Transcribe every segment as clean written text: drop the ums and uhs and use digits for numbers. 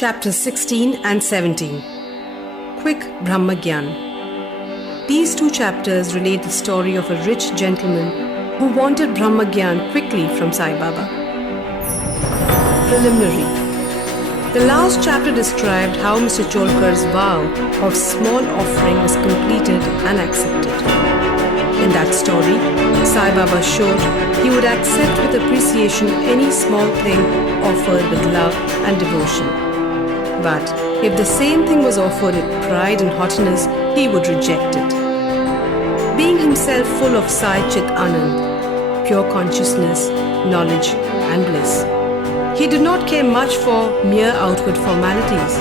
Chapters 16 and 17. Quick Brahma Gyan. These two chapters relate the story of a rich gentleman who wanted Brahma Gyan quickly from Sai Baba. Preliminary. The last chapter described how Mr. Cholkar's vow of small offering was completed and accepted. In that story, Sai Baba showed he would accept with appreciation any small thing offered with love and devotion. But if the same thing was offered with pride and haughtiness, he would reject it. Being himself full of Sai Chit Anand, pure consciousness, knowledge and bliss, he did not care much for mere outward formalities.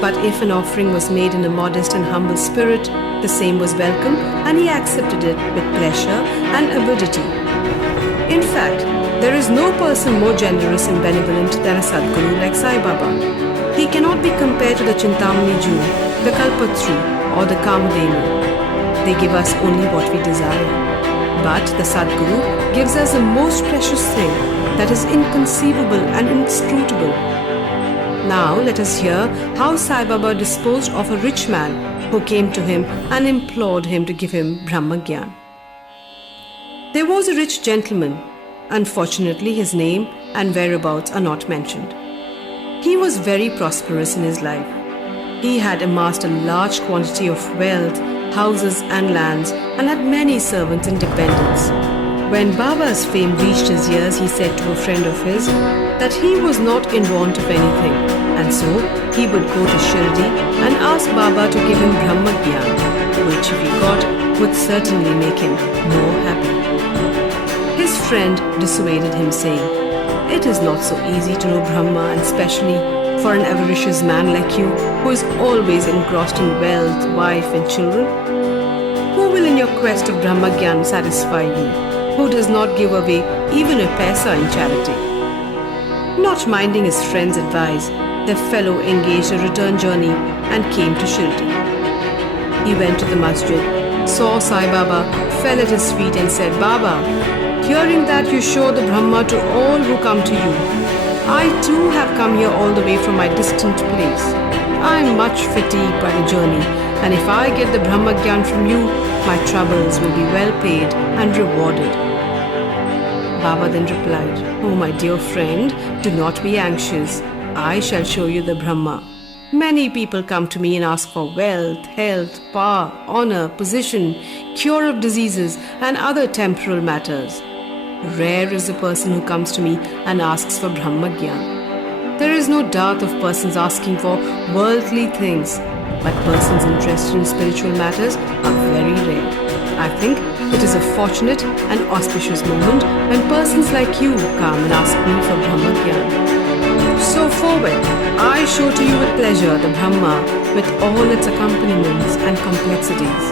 But if an offering was made in a modest and humble spirit, the same was welcome and he accepted it with pleasure and avidity. In fact, there is no person more generous and benevolent than a Sadguru like Sai Baba. He cannot be compared to the Chintamani Jew, the Kalpatru or the Kamadhenu. They give us only what we desire. But the Sadguru gives us the most precious thing that is inconceivable and inscrutable. Now let us hear how Sai Baba disposed of a rich man who came to him and implored him to give him Brahma Gyan. There was a rich gentleman. Unfortunately, his name and whereabouts are not mentioned. He was very prosperous in his life. He had amassed a large quantity of wealth, houses and lands, and had many servants and dependents. When Baba's fame reached his ears, he said to a friend of his that he was not in want of anything, and so he would go to Shirdi and ask Baba to give him Brahma Gyan, which if he got would certainly make him more happy. His friend dissuaded him, saying, "It is not so easy to know Brahma, and especially for an avaricious man like you, who is always engrossed in wealth, wife and children. Who will in your quest of Brahma Gyan satisfy you, who does not give away even a paisa in charity?" Not minding his friend's advice, the fellow engaged a return journey and came to Shirdi. He went to the masjid, saw Sai Baba, fell at his feet and said, "Baba, hearing that you show the Brahma to all who come to you, I too have come here all the way from my distant place. I am much fatigued by the journey, and if I get the Brahma Gyan from you, my troubles will be well paid and rewarded." Baba then replied, "Oh my dear friend, do not be anxious. I shall show you the Brahma. Many people come to me and ask for wealth, health, power, honor, position, cure of diseases and other temporal matters. Rare is the person who comes to me and asks for Brahma Gyan. There is no dearth of persons asking for worldly things, but persons interested in spiritual matters are very rare. I think it is a fortunate and auspicious moment when persons like you come and ask me for Brahma Gyan. So forward, I show to you with pleasure the Brahma with all its accompaniments and complexities."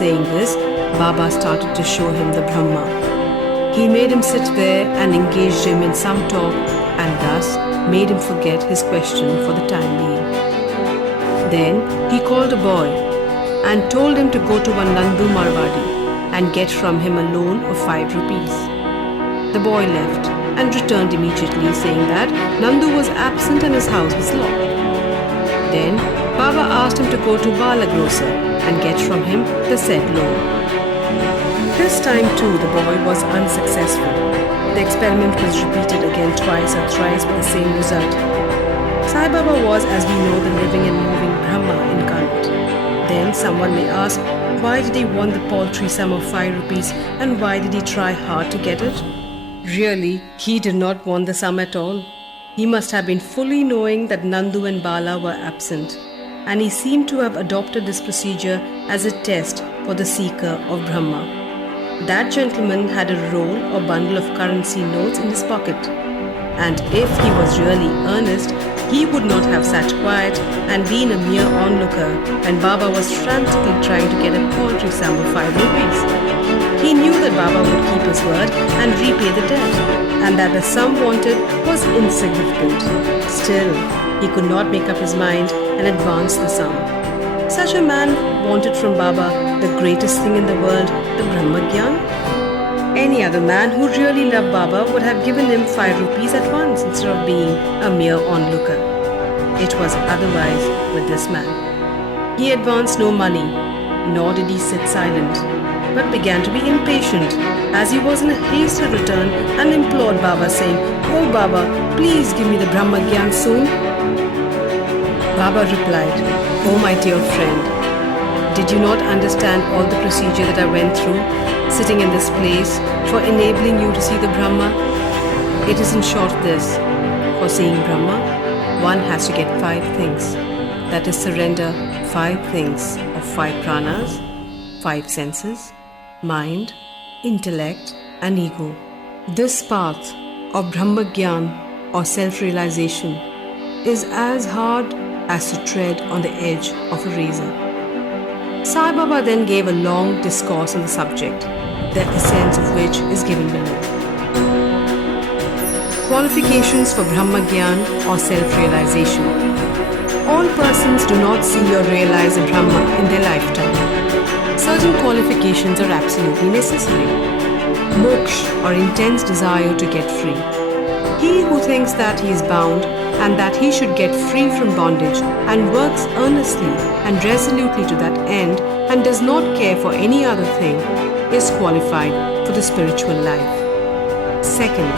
Saying this, Baba started to show him the Brahma. He made him sit there and engaged him in some talk, and thus made him forget his question for the time being. Then he called a boy and told him to go to one Nandu Marwadi and get from him a loan of 5 rupees. The boy left and returned immediately, saying that Nandu was absent and his house was locked. Then Baba asked him to go to Bala Grocer and get from him the said loan. This time too the boy was unsuccessful. The experiment was repeated again twice or thrice with the same result. Sai Baba was, as we know, the living and moving Brahma incarnate. Then someone may ask, why did he want the paltry sum of 5 rupees and why did he try hard to get it? Really, he did not want the sum at all. He must have been fully knowing that Nandu and Bala were absent, and he seemed to have adopted this procedure as a test for the seeker of Brahma. That gentleman had a roll or bundle of currency notes in his pocket, and if he was really earnest, he would not have sat quiet and been a mere onlooker when Baba was frantically trying to get a paltry sum of 5 rupees. He knew that Baba would keep his word and repay the debt, and that the sum wanted was insignificant. Still, he could not make up his mind and advance the sum. Such a man wanted from Baba the greatest thing in the world, the Brahma Gyan. Any other man who really loved Baba would have given him 5 rupees at once instead of being a mere onlooker. It was otherwise with this man. He advanced no money, nor did he sit silent, but began to be impatient as he was in a haste to return and implored Baba, saying, "Oh Baba, please give me the Brahma Gyan soon." Baba replied, "Oh my dear friend, did you not understand all the procedure that I went through, sitting in this place, for enabling you to see the Brahma? It is in short this: for seeing Brahma, one has to get 5 things. That is, surrender 5 things of 5 pranas, 5 senses, mind, intellect and ego. This path of Brahma Gyan or self-realization is as hard as to tread on the edge of a razor." Sai Baba then gave a long discourse on the subject, the essence of which is given below. Qualifications for Brahma Gyan or self-realization. All persons do not see or realize the Brahma in their lifetime. Certain qualifications are absolutely necessary. Moksha or intense desire to get free. He who thinks that he is bound and that he should get free from bondage and works earnestly and resolutely to that end and does not care for any other thing is qualified for the spiritual life. Second,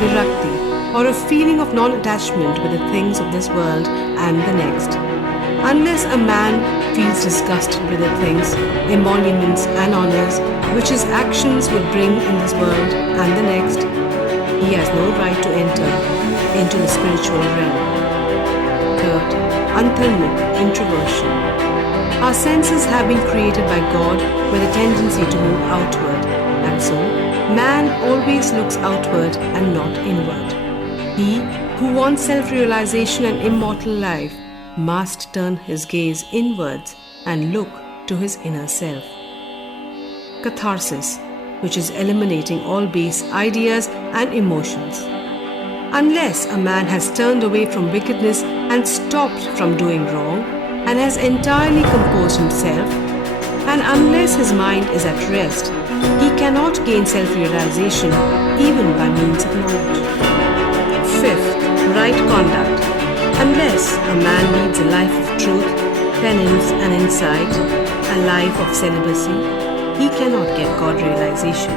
virakti, or a feeling of non-attachment with the things of this world and the next. Unless a man feels disgusted with the things, emoluments and honors which his actions would bring in this world and the next, he has no right to enter into the spiritual realm. Third, antarmukh, introversion. Our senses have been created by God with a tendency to move outward, and so man always looks outward and not inward. He who wants self-realization and immortal life must turn his gaze inwards and look to his inner self. Catharsis, which is eliminating all base ideas and emotions. Unless a man has turned away from wickedness and stopped from doing wrong and has entirely composed himself, and unless his mind is at rest, he cannot gain self-realization even by means of knowledge. Fifth, right conduct. Unless a man leads a life of truth, penance and insight, a life of celibacy, he cannot get God realization.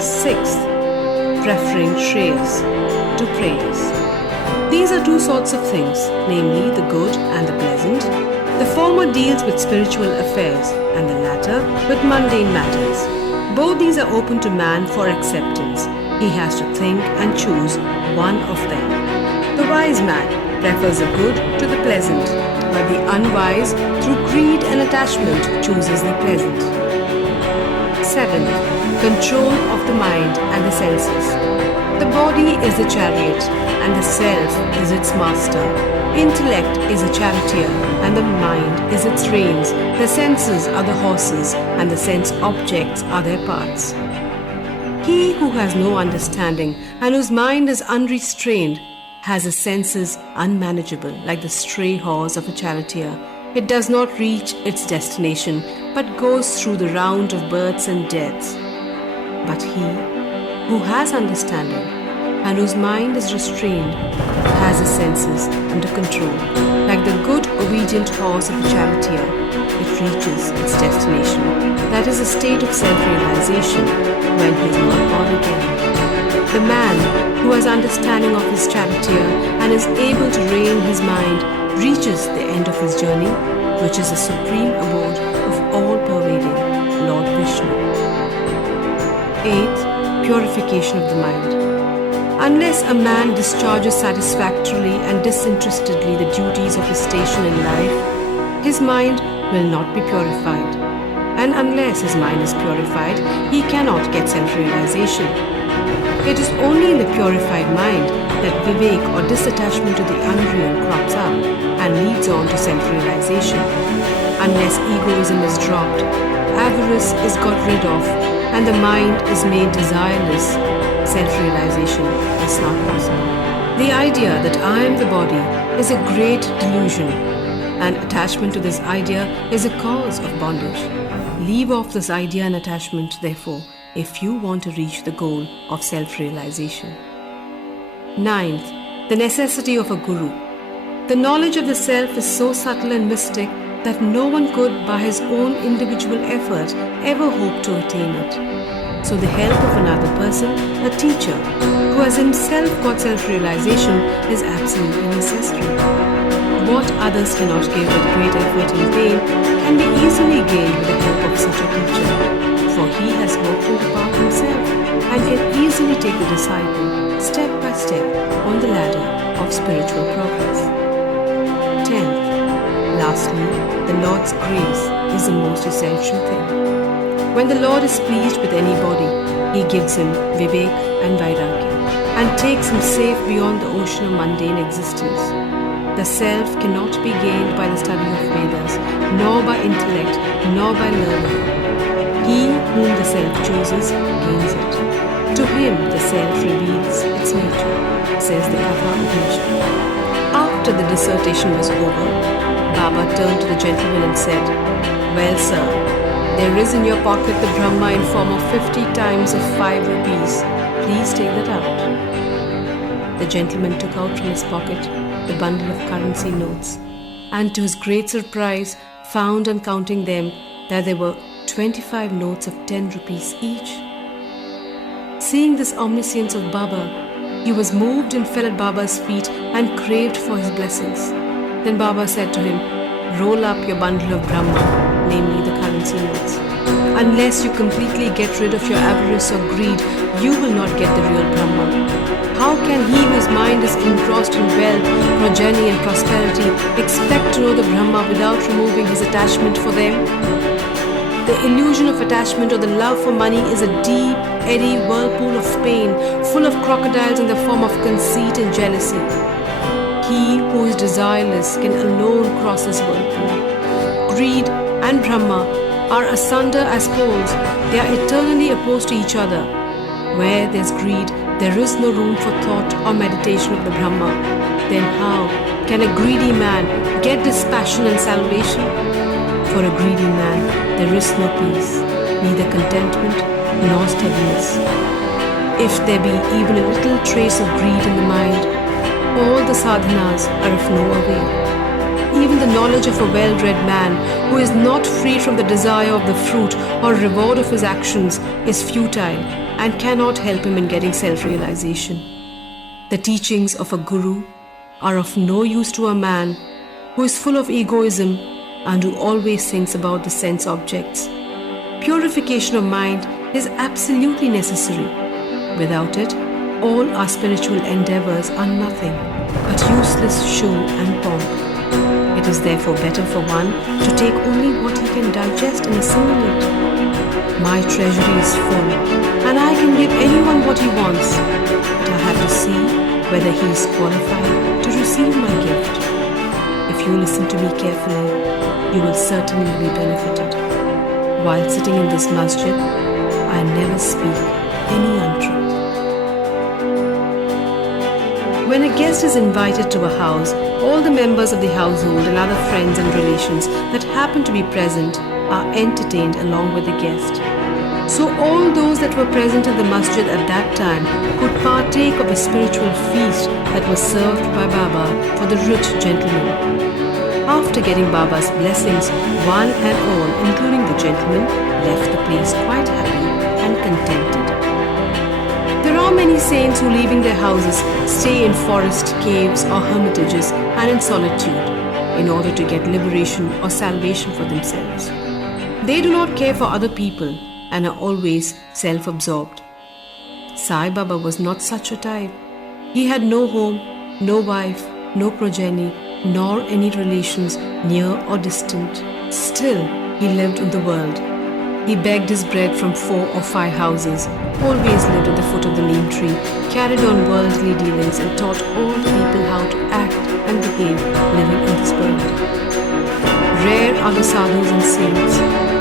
Sixth, preferring shreyas to praise. These are 2 sorts of things, namely the good and the pleasant. The former deals with spiritual affairs and the latter with mundane matters. Both these are open to man for acceptance. He has to think and choose one of them. The wise man prefers the good to the pleasant, but the unwise, through greed and attachment, chooses the pleasant. 7th, control of the mind and the senses. The body is the chariot and the self is its master. Intellect is a charioteer and the mind is its reins. The senses are the horses and the sense objects are their paths. He who has no understanding and whose mind is unrestrained has his senses unmanageable like the stray horse of a charioteer. It does not reach its destination but goes through the round of births and deaths. But he who has understanding and whose mind is restrained has his senses under control. Like the good obedient horse of a charioteer, it reaches its destination. That is a state of self-realization when he is not born again. The man who has understanding of his charioteer and is able to rein his mind reaches the end of his journey, which is the supreme abode of all-pervading Lord Vishnu. 8th, purification of the mind. Unless a man discharges satisfactorily and disinterestedly the duties of his station in life, his mind will not be purified. And unless his mind is purified, he cannot get self-realization. It is only in the purified mind that vivek or disattachment to the unreal crops up and leads on to self-realization. Unless egoism is dropped, avarice is got rid of, and the mind is made desireless, self-realization is not possible. The idea that I am the body is a great delusion, and attachment to this idea is a cause of bondage. Leave off this idea and attachment, therefore, if you want to reach the goal of self-realization. 9th, the necessity of a guru. The knowledge of the self is so subtle and mystic that no one could, by his own individual effort, ever hope to attain it. So the help of another person, a teacher, who has himself got self-realization, is absolutely necessary. What others cannot give with great effort and pain can be easily gained with the help of such a teacher, for he has walked in the path himself and can easily take the disciple step by step on the ladder of spiritual progress. 10th, lastly, the Lord's grace is the most essential thing. When the Lord is pleased with anybody, He gives him vivek and vairagya and takes him safe beyond the ocean of mundane existence. The self cannot be gained by the study of Vedas, nor by intellect, nor by learning. He whom the self chooses gains it. To him the self reveals its nature, says the Katha Upanishad. After the dissertation was over, Baba turned to the gentleman and said, "Well, sir, there is in your pocket the Brahma in form of 50 times of 5 rupees. Please take that out." The gentleman took out from his pocket the bundle of currency notes, and to his great surprise found on counting them that there were 25 notes of 10 rupees each. Seeing this omniscience of Baba, he was moved and fell at Baba's feet and craved for his blessings. Then Baba said to him, "Roll up your bundle of Brahma," namely the currency notes. "Unless you completely get rid of your avarice or greed, you will not get the real Brahma. How can he whose mind is engrossed in wealth, progeny and prosperity expect to know the Brahma without removing his attachment for them? The illusion of attachment or the love for money is a deep, eddy whirlpool of pain, full of crocodiles in the form of conceit and jealousy. He who is desireless can alone cross this whirlpool. Greed and Brahma are asunder as poles. They are eternally opposed to each other. Where there's greed, there is no room for thought or meditation of the Brahma. Then how can a greedy man get this passion and salvation? For a greedy man, there is no peace, neither contentment nor steadiness. If there be even a little trace of greed in the mind, all the sadhanas are of no avail. Even the knowledge of a well-read man who is not free from the desire of the fruit or reward of his actions is futile and cannot help him in getting self-realization. The teachings of a guru are of no use to a man who is full of egoism and who always thinks about the sense objects. Purification of mind is absolutely necessary. Without it, all our spiritual endeavors are nothing but useless show and pomp. It is therefore better for one to take only what he can digest and assimilate. My treasury is full, and I can give anyone what he wants, but I have to see whether he is qualified to receive my gift. If you listen to me carefully, you will certainly be benefited. While sitting in this masjid, I never speak any untruth. When a guest is invited to a house, all the members of the household and other friends and relations that happen to be present are entertained along with the guest. So all those that were present in the masjid at that time could partake of the spiritual feast that was served by Baba for the rich gentleman. After getting Baba's blessings, one and all, including the gentleman, left the place quite happy and contented. There are many saints who, leaving their houses, stay in forest, caves or hermitages and in solitude in order to get liberation or salvation for themselves. They do not care for other people and are always self-absorbed. Sai Baba was not such a type. He had no home, no wife, no progeny, nor any relations near or distant. Still, he lived in the world. He begged his bread from 4 or 5 houses, always lived at the foot of the neem tree, carried on worldly dealings and taught all the people how to act and behave living in this world. Rare are the sadhus and saints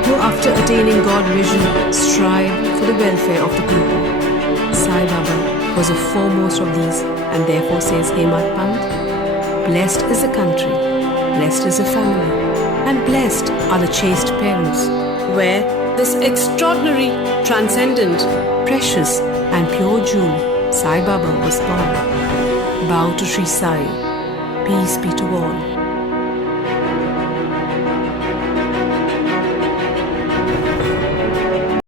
who, after attaining God vision, strive for the welfare of the people. Sai Baba was the foremost of these and therefore says Hemat Pant, "Blessed is the country, blessed is the family, and blessed are the chaste parents, where this extraordinary, transcendent, precious and pure jewel, Sai Baba, was born." Bow to Sri Sai. Peace be to all.